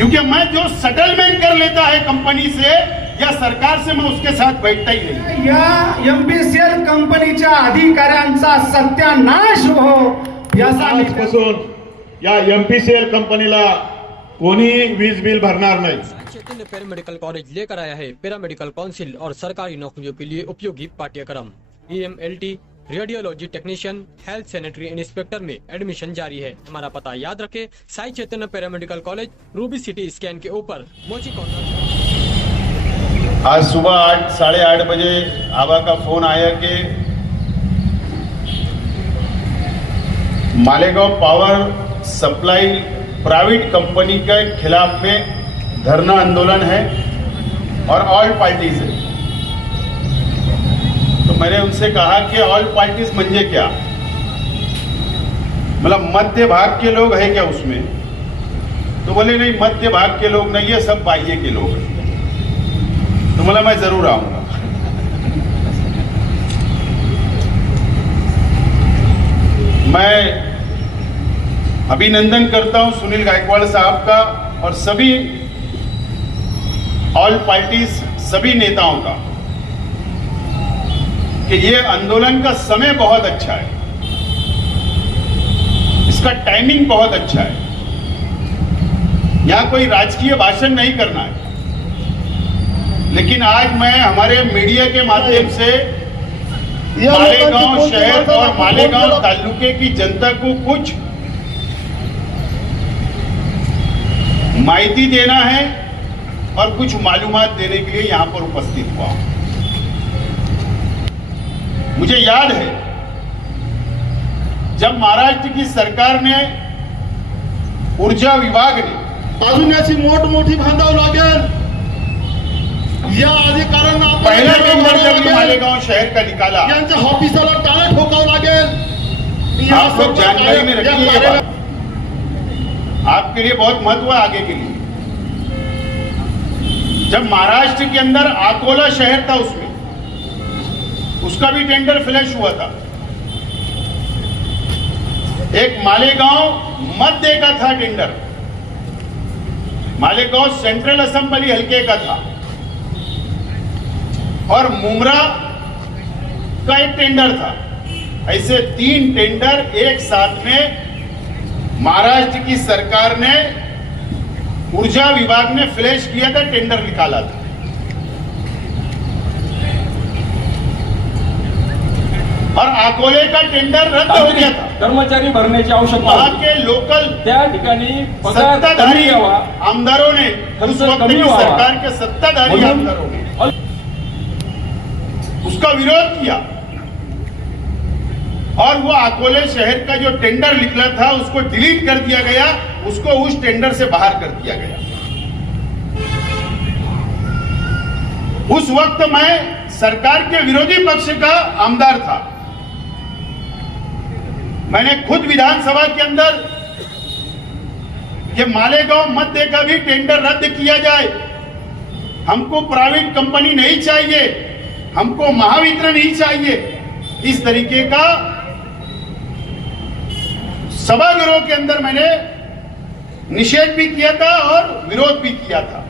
क्योंकि मैं जो सेटलमेंट कर लेता है कंपनी से या सरकार से, मैं उसके साथ बैठता ही नहीं। या एमपीसीएल कंपनीच्या अधिकाऱ्यांचा सत्यानाश हो याचा आजपासून या एमपीसीएल कंपनीला कोणी वीज बिल भरणार नाही। चैतन्य पैरामेडिकल कॉलेज लेकर आया है पैरामेडिकल काउंसिल और सरकारी नौकरियों के लिए उपयोगी पाठ्यक्रम। EMLT, radiology technician, health sanitary inspector में एडमिशन जारी है। हमारा पता याद रखें, Sai Chaitanya paramedical college, Ruby City scan के ऊपर, मोची कॉर्नर। आज सुबह 8, 8:30 बजे आबा का फोन आया कि Malegaon power supply private company के खिलाफ में धरना आंदोलन है और ऑल पार्टीज है। तो मैंने उनसे कहा कि ऑल पार्टीज म्हणजे क्या, मतलब मध्य भाग के लोग हैं क्या उसमें? तो बोले नहीं, मध्य भाग के लोग नहीं है, सब बाह्य के लोग हैं। तो बोला मैं जरूर आऊंगा। मैं अभिनंदन करता हूं सुनील गायकवाड़ साहब का और सभी ऑल पार्टीज, सभी नेताओं का, कि ये आंदोलन का समय बहुत अच्छा है, इसका टाइमिंग बहुत अच्छा है। यहां कोई राजकीय भाषण नहीं करना है, लेकिन आज मैं हमारे मीडिया के माध्यम से मालेगांव शहर और मालेगांव तालुके की जनता को कुछ माहिती देना है और कुछ मालूमात देने के लिए यहां पर उपस्थित हुआ। मुझे याद है जब महाराष्ट्र की सरकार ने, ऊर्जा विभाग ने अजून याची मोठी बांधावं लागेल। या अधिकाऱ्यांना पहला टेंडर जब मालेगांव शहर का निकाला, यांच्या ऑफिसला टाळा ठोकावं लागेल। आप लोग जानकारी में रखिए ये बात, आपके लिए बहुत महत्व है आगे के लिए। जब महाराष्ट्र के अंदर अकोला शहर था, उसका भी टेंडर फ्लैश हुआ था। एक मालेगांव मध्य का था टेंडर, मालेगांव सेंट्रल असेंबली हल्के का था, और मुमरा का एक टेंडर था। ऐसे 3 टेंडर एक साथ में महाराष्ट्र की सरकार ने, ऊर्जा विभाग ने फ्लैश किया था, टेंडर निकाला था। और अकोले का टेंडर रद्द हो गया था। कर्मचारी भरण्याची आवश्यकता वहां के लोकल त्या ठिकाणी पगार सत्ताधारी कमी व्हावा, आमदारों ने, उस वक्त की सरकार के सत्ताधारी आमदारों ने उसका विरोध किया, और वो अकोले शहर का जो टेंडर निकला था उसको डिलीट कर दिया गया, उसको उस टेंडर से बाहर कर दिया गया। उस वक्त मैं सरकार के विरोधी पक्ष का आमदार था। मैंने खुद विधानसभा के अंदर कि मालेगांव मध्य का भी टेंडर रद्द किया जाए, हमको प्राइवेट कंपनी नहीं चाहिए, हमको महावितरण ही चाहिए, इस तरीके का सभागृह के अंदर मैंने निषेध भी किया था और विरोध भी किया था।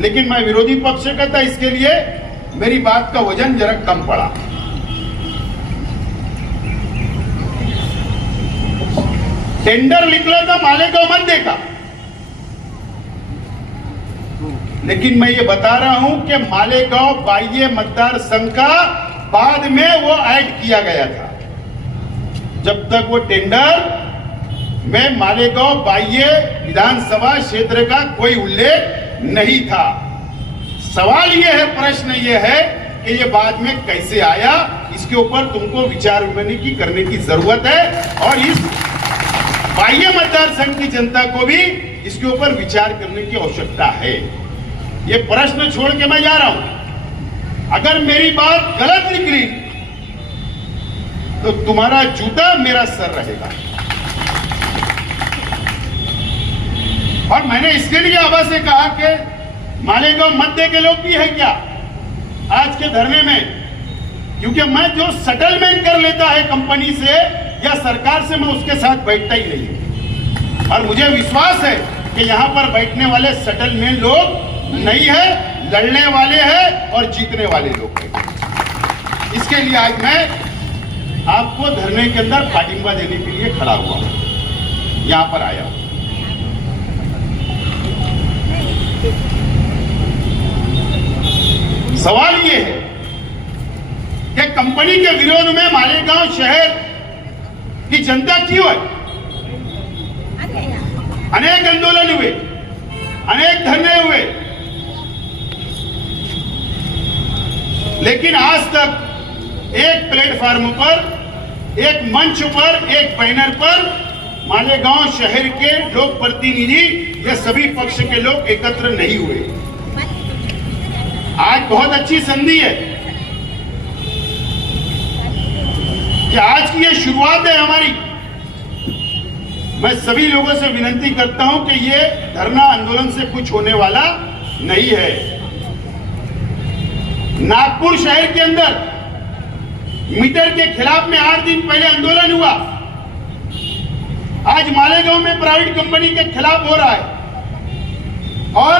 लेकिन मैं विरोधी पक्ष का था, इसके लिए मेरी बात का वजन जरा कम पड़ा। टेंडर निकला था मालेगांव मध्य का, लेकिन मैं ये बता रहा हूं कि मालेगांव बाह्य मतदार संघ का बाद में वो ऐड किया गया था। जब तक वो टेंडर में मालेगांव बाह्य विधानसभा क्षेत्र का कोई उल्लेख नहीं था। सवाल ये है, प्रश्न ये है कि ये बाद में कैसे आया, इसके ऊपर तुमको विचार विमर्श की करने की जरूरत है, और इस बाह्य मतदार संघ की जनता को भी इसके ऊपर विचार करने की आवश्यकता है। ये प्रश्न छोड़ के मैं जा रहा हूं। अगर मेरी बात गलत निकली तो तुम्हारा जूता मेरा सर रहेगा। और मैंने इसके लिए आवाज से कहा कि मालेगांव मध्य के लोग भी है क्या आज के धरने में, क्योंकि मैं जो सेटलमेंट कर लेता है कंपनी से या सरकार से, मैं उसके साथ बैठता ही नहीं। और मुझे विश्वास है कि यहाँ पर बैठने वाले सेटलमेंट लोग नहीं है, लड़ने वाले हैं और जीतने वाले लोग हैं। इसके लिए आज मैं आपको धरने के अंदर पाटिंबा देने के लिए खड़ा हुआ हूं, यहां पर आया हूं। सवाल ये है कि कंपनी के विरोध में मालेगांव शहर की जनता क्यों है? अनेक आंदोलन हुए, अनेक धरने हुए, लेकिन आज तक एक प्लेटफार्म पर, एक मंच पर, एक बैनर पर मालेगांव शहर के लोक प्रतिनिधि या सभी पक्ष के लोग एकत्र नहीं हुए। आज बहुत अच्छी संधि है कि आज की ये शुरुआत है हमारी। मैं सभी लोगों से विनती करता हूं कि ये धरना आंदोलन से कुछ होने वाला नहीं है। नागपुर शहर के अंदर मीटर के खिलाफ में 8 दिन पहले आंदोलन हुआ। आज मालेगांव में प्राइवेट कंपनी के खिलाफ हो रहा है और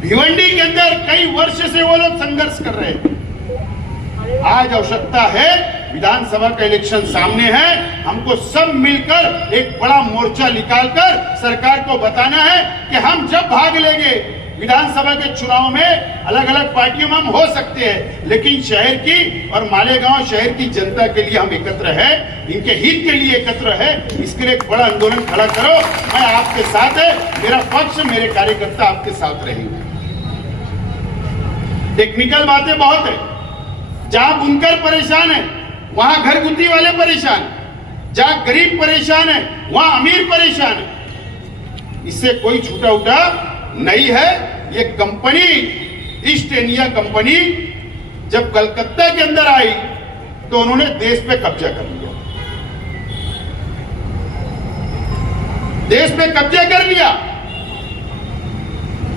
भिवंडी के अंदर कई वर्ष से वो लोग संघर्ष कर रहे हैं। आज आवश्यकता है, विधानसभा का इलेक्शन सामने है, हमको सब मिलकर एक बड़ा मोर्चा निकालकर सरकार को बताना है कि हम जब भाग लेंगे विधानसभा के चुनाव में, अलग अलग पार्टियों में हम हो सकते हैं, लेकिन शहर की और मालेगांव शहर की जनता के लिए हम एकत्र है, इनके हित के लिए एकत्र है। इसके लिए एक बड़ा आंदोलन खड़ा करो। मैं आपके साथ है, मेरा पक्ष, मेरे कार्यकर्ता आपके साथ रहेंगे। टेक्निकल बातें बहुत है, जहां बुनकर परेशान है वहां घरगुती वाले परेशान, जहां गरीब परेशान है वहां अमीर परेशान है। इससे कोई छूटा उठा नहीं है। ये कंपनी, ईस्ट इंडिया कंपनी जब कलकत्ता के अंदर आई तो उन्होंने देश पे कब्जा कर लिया, देश पे कब्जा कर लिया।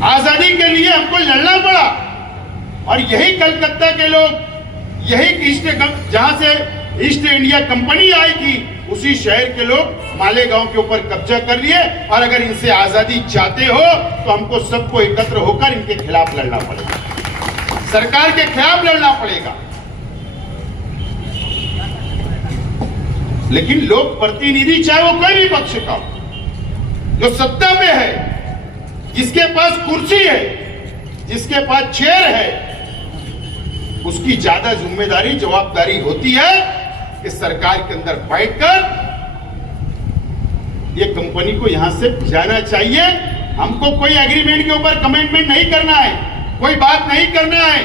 आजादी के लिए हमको लड़ना पड़ा और यही कलकत्ता के लोग, यही जहां से ईस्ट इंडिया कंपनी आई थी, उसी शहर के लोग मालेगांव के ऊपर कब्जा कर लिए। और अगर इनसे आजादी चाहते हो तो हमको सबको एकत्र होकर इनके खिलाफ लड़ना पड़ेगा, सरकार के खिलाफ लड़ना पड़ेगा। लेकिन लोक प्रतिनिधि, चाहे वो कोई भी पक्ष का, जो सत्ता में है, जिसके पास कुर्सी है, जिसके पास चेयर है, उसकी ज्यादा जिम्मेदारी, जवाबदारी होती है कि सरकार के अंदर बैठकर ये कंपनी को यहां से भिजाना चाहिए। हमको कोई एग्रीमेंट के ऊपर कमिटमेंट नहीं करना है, कोई बात नहीं करना है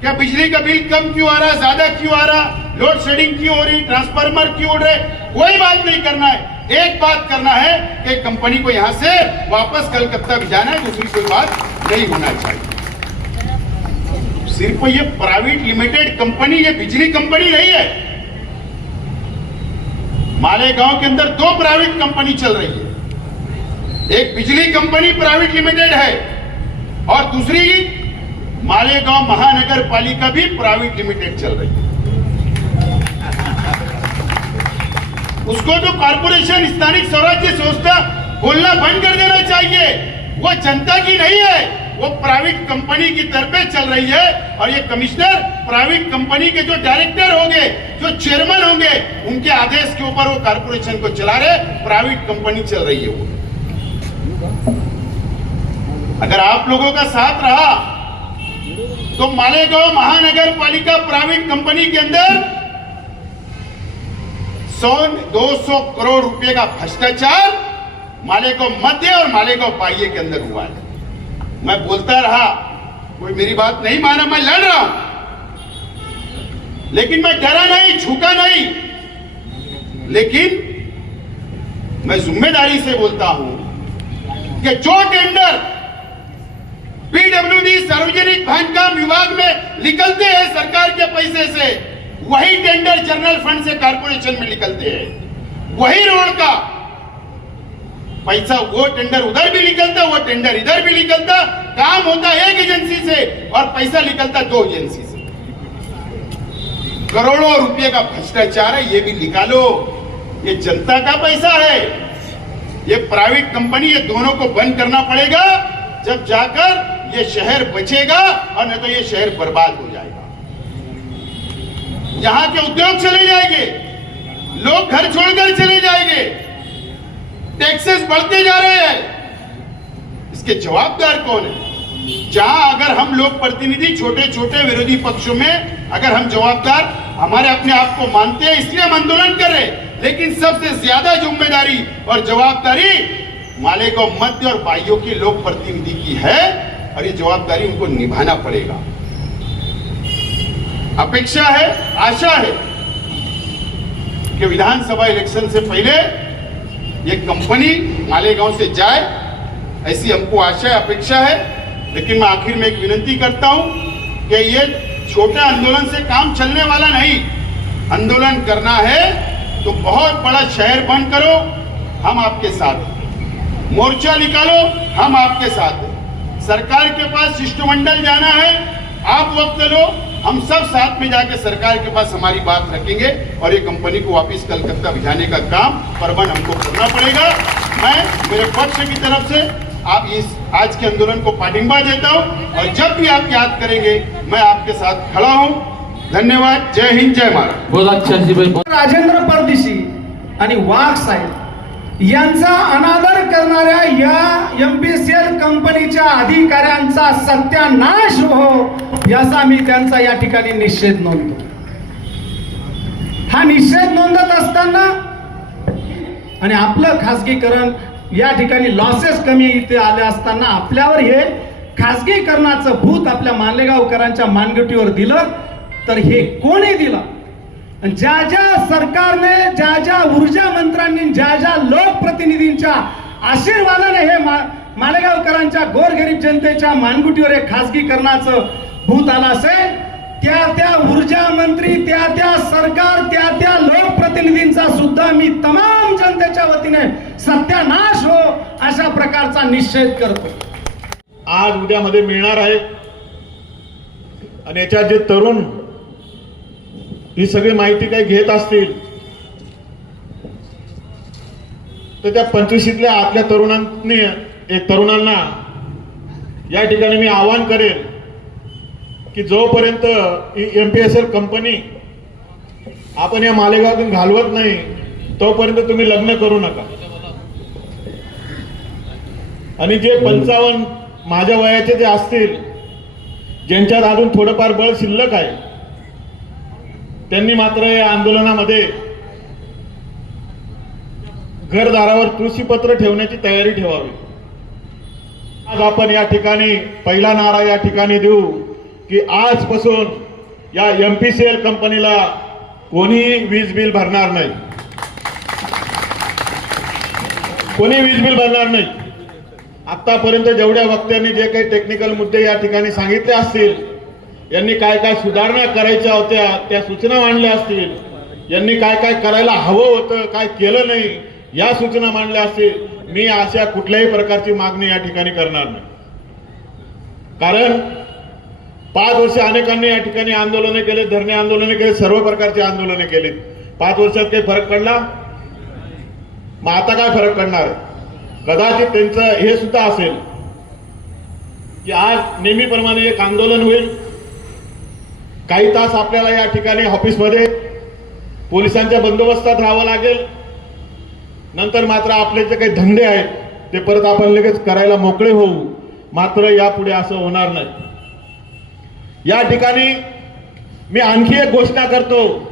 क्या बिजली का बिल कम क्यों आ रहा, ज्यादा क्यों आ रहा, लोड शेडिंग क्यों हो रही, ट्रांसफार्मर क्यों उड़ रहे, कोई बात नहीं करना है। एक बात करना है कि कंपनी को यहां से वापस कलकत्ता भिजाना है, दूसरी कोई बात नहीं होना चाहिए। सिर्फ ये प्राइवेट लिमिटेड कंपनी, ये बिजली कंपनी नहीं है। मालेगांव के अंदर 2 प्राइवेट कंपनी चल रही है, एक बिजली कंपनी प्राइवेट लिमिटेड है और दूसरी मालेगांव महानगर पालिका भी प्राइवेट लिमिटेड चल रही है। उसको तो कॉर्पोरेशन, स्थानिक स्वराज्य संस्था बोलना बंद कर देना चाहिए। वो जनता की नहीं है, वो प्राइवेट कंपनी की तरफ चल रही है। और ये कमिश्नर प्राइवेट कंपनी के जो डायरेक्टर होंगे, जो चेयरमैन होंगे, उनके आदेश के ऊपर वो कॉर्पोरेशन को चला रहे, प्राइवेट कंपनी चल रही है वो। अगर आप लोगों का साथ रहा तो मालेगांव महानगर पालिका प्राइवेट कंपनी के अंदर 100-200 करोड़ रुपए का भ्रष्टाचार मालेगांव मध्य और मालेगांव बाह्य के अंदर हुआ है। मैं बोलता रहा, कोई मेरी बात नहीं माना, मैं लड़ रहा हूं, लेकिन मैं डरा नहीं, झुका नहीं। लेकिन मैं जिम्मेदारी से बोलता हूं कि जो टेंडर पीडब्ल्यूडी सार्वजनिक बांधकाम विभाग में निकलते हैं सरकार के पैसे से, वही टेंडर जनरल फंड से कॉर्पोरेशन में निकलते हैं। वही रोड का पैसा, वो टेंडर उधर भी निकलता, वो टेंडर इधर भी निकलता। काम होता एक एजेंसी से और पैसा निकलता 2 एजेंसी से। करोड़ों रुपए का भ्रष्टाचार है, ये भी निकालो। ये जनता का पैसा है, ये प्राइवेट कंपनी, ये दोनों को बंद करना पड़ेगा, जब जाकर ये शहर बचेगा, और नहीं तो ये शहर बर्बाद हो जाएगा। यहां के उद्योग चले जाएंगे, लोग घर छोड़कर चले जाएंगे, टैक्सेस बढ़ते जा रहे हैं। इसके जवाबदार कौन है? जहां अगर हम लोग प्रतिनिधि छोटे छोटे विरोधी पक्षों में अगर हम जवाबदार हमारे अपने आप को मानते हैं, इसलिए हम आंदोलन कर रहे हैं, लेकिन सबसे ज्यादा जिम्मेदारी और जवाबदारी मालेगांव मध्य और बाइयों के लोक प्रतिनिधि की है, और ये जवाबदारी उनको निभाना पड़ेगा। अपेक्षा है, आशा है कि विधानसभा इलेक्शन से पहले ये कंपनी मालेगांव से जाए, ऐसी हमको आशा है, अपेक्षा है। लेकिन मैं आखिर में एक विनती करता हूं कि ये छोटे आंदोलन से काम चलने वाला नहीं। आंदोलन करना है तो बहुत बड़ा शहर बंद करो, हम आपके साथ हैं। मोर्चा निकालो, हम आपके साथ हैं। सरकार के पास शिष्टमंडल जाना है, आप वक्त लो, हम सब साथ में जाके सरकार के पास हमारी बात रखेंगे, और ये कंपनी को वापस कलकत्ता भिजाने का काम परवन हमको करना पड़ेगा। मैं मेरे पक्ष की तरफ से आप इस आज के आंदोलन को पाठिंबा देता हूं, और जब भी आप याद करेंगे मैं आपके साथ खड़ा हूं। धन्यवाद। जय हिंद, जय महाराज। बहुत अच्छा जी भाई। राजेंद्र परदेशी आणि वाघ साहेब यांचा अनादर करणाऱ्या या एमपीसीएल कंपनीच्या अधिकाऱ्यांचा सत्यानाश हो, याचा मी त्यांचा या ठिकाणी निषेध नोंदतो। हा निषेध नोंदत असताना आणि आपलं खासगीकरण या ठिकाणी लॉसेस कमी इथे आले असताना आपल्यावर हे खासगीकरणाचं भूत आपल्या मालेगावकरांच्या मानगुटीवर दिलं, तर हे कोणी दिलं? ज्या ज्या सरकारने, ज्या ज्या ऊर्जा मंत्र्यांनी, ज्या ज्या लोकप्रतिनिधींच्या आशीर्वादाने हे मालेगावकरांच्या गोरगरीब जनतेच्या मानगुटीवर हे खासगीकरणाचं भूत आलं असेल, त्या ऊर्जा मंत्री, त्या सरकार, त्या लोकप्रतिनिधींचा सुद्धा मी तमाम जनतेच्या वतीने सत्यानाश हो अशा प्रकारचा निषेध करतो। आज उद्यामध्ये मिळणार आहे, आणि याच्यात जे तरुण ही सगळी माहिती काही घेत असतील तर त्या 25ल्या आतल्या तरुणांना या ठिकाणी मी आवाहन करेन की जोपर्यंत ही एमपीएसएल कंपनी आपण या मालेगावातून घालवत नाही तोपर्यंत तुम्ही लग्न करू नका। आणि जे 55 माझ्या वयाचे जे असतील, ज्यांच्यात अजून थोडंफार बळ शिल्लक आहे, त्यांनी मात्र या आंदोलनामध्ये घरदारावर तुळशीपत्र ठेवण्याची तयारी ठेवावी। आज आपण या ठिकाणी पहिला नारा या ठिकाणी देऊ की आजपासून या एमपीसीएल कंपनीला कोणी वीज बिल भरणार नाही, कोणी वीज बिल भरणार नाही। आतापर्यंत जेवढ्या वक्त्यांनी जे काही टेक्निकल मुद्दे या ठिकाणी सांगितले असतील, यांनी काय काय सुधारणा करायच्या होत्या त्या सूचना मांडल्या असतील, यांनी काय काय करायला हवं होतं, काय केलं नाही या सूचना मांडल्या असतील, मी अशा कुठल्याही प्रकारची मागणी या ठिकाणी करणार नाही। कारण 5 वर्ष अनेकांनी या ठिकाणी आंदोलने केले, धरणे आंदोलने केले, सर्व प्रकारचे आंदोलने केले। 5 वर्षात काही फरक पडला? मग आता काय फरक पडणार? कदाचित त्यांचं हे सुद्धा असेल की आज नेहमीप्रमाणे एक आंदोलन होईल, काही तास आपल्याला या ठिकाणी ऑफिसमध्ये पोलिसांच्या बंदोबस्तात राहावं लागेल, नंतर मात्र आपले जे काही धंदे आहेत ते परत आपण लगेच करायला मोकळे होऊ। मात्र यापुढे असं होणार नाही। या ठिकाणी मी आणखी एक घोषणा करतो,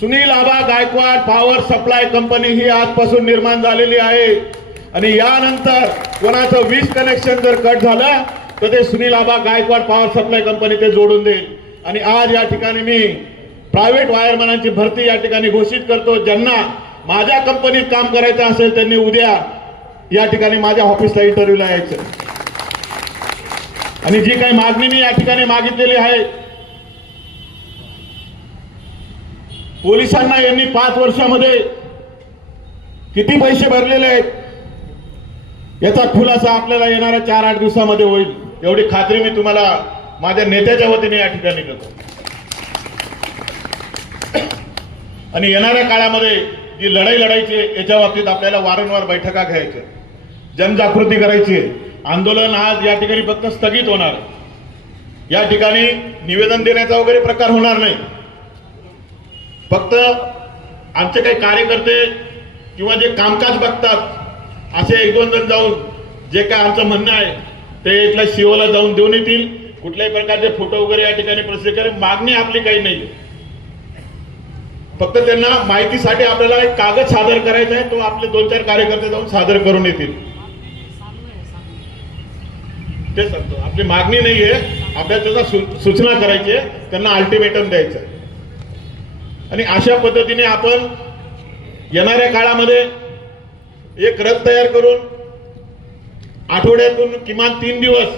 सुनील आबा गायकवाड पॉवर सप्लाय कंपनी ही आजपासून निर्माण झालेली आहे, आणि यानंतर कोणाचं वीज कनेक्शन जर कट झालं तर ते सुनील आबा गायकवाड पॉवर सप्लाय कंपनी ते जोडून देईल। आणि आज या ठिकाणी मी प्रायव्हेट वायरमॅनांची भरती या ठिकाणी घोषित करतो। ज्यांना माझ्या कंपनीत काम करायचं असेल त्यांनी उद्या या ठिकाणी माझ्या ऑफिसला इंटरव्ह्यूला यायचं। आणि जी काही मागणी मी या ठिकाणी मागितलेली आहे, पोलिसांना यांनी 5 वर्षामध्ये किती पैसे भरलेले आहेत याचा खुलासा आपल्याला येणाऱ्या 4-8 दिवसामध्ये होईल, एवढी खात्री मी तुम्हाला माझ्या नेत्याच्या वतीने या ठिकाणी करतो। आणि येणाऱ्या काळामध्ये जी लढाई लढायची आहे, याच्या बाबतीत आपल्याला वारंवार बैठका घ्यायच्या, जनजागृती करायची आहे. आंदोलन आज या ठिकाणी फक्त स्थगित होणार, या ठिकाणी निवेदन देण्याचा वगैरे प्रकार होणार नाही. फक्त आमचे काही कार्यकर्ते किंवा जे कामकाज बघतात असे एक दोन जण जाऊन जे काय आमचं म्हणणं आहे ते इथल्या सीओला जाऊन देऊन येतील. कुठल्याही प्रकारचे फोटो वगैरे या ठिकाणी प्रसिद्ध करेल, मागणी आपली काही नाही. फक्त त्यांना माहितीसाठी आपल्याला एक कागद सादर करायचा आहे, तो आपले 2-4 कार्यकर्ते जाऊन सादर करून येतील. ते सांगतो, आपली मागणी नाही आहे, आपल्याला त्याचा सूचना करायची आहे, त्यांना अल्टिमेटम द्यायचं आहे. आणि अशा पद्धतीने आपण येणाऱ्या काळामध्ये एक रथ तयार करून आठवड्यातून किमान 3 दिवस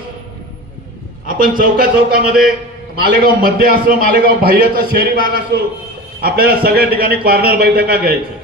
आपण चौकामध्ये, मालेगाव मध्ये असो, मालेगाव बाह्यचा शहरी भाग असो, आपल्याला सगळ्या ठिकाणी कॉर्नर बैठका घ्यायच्या.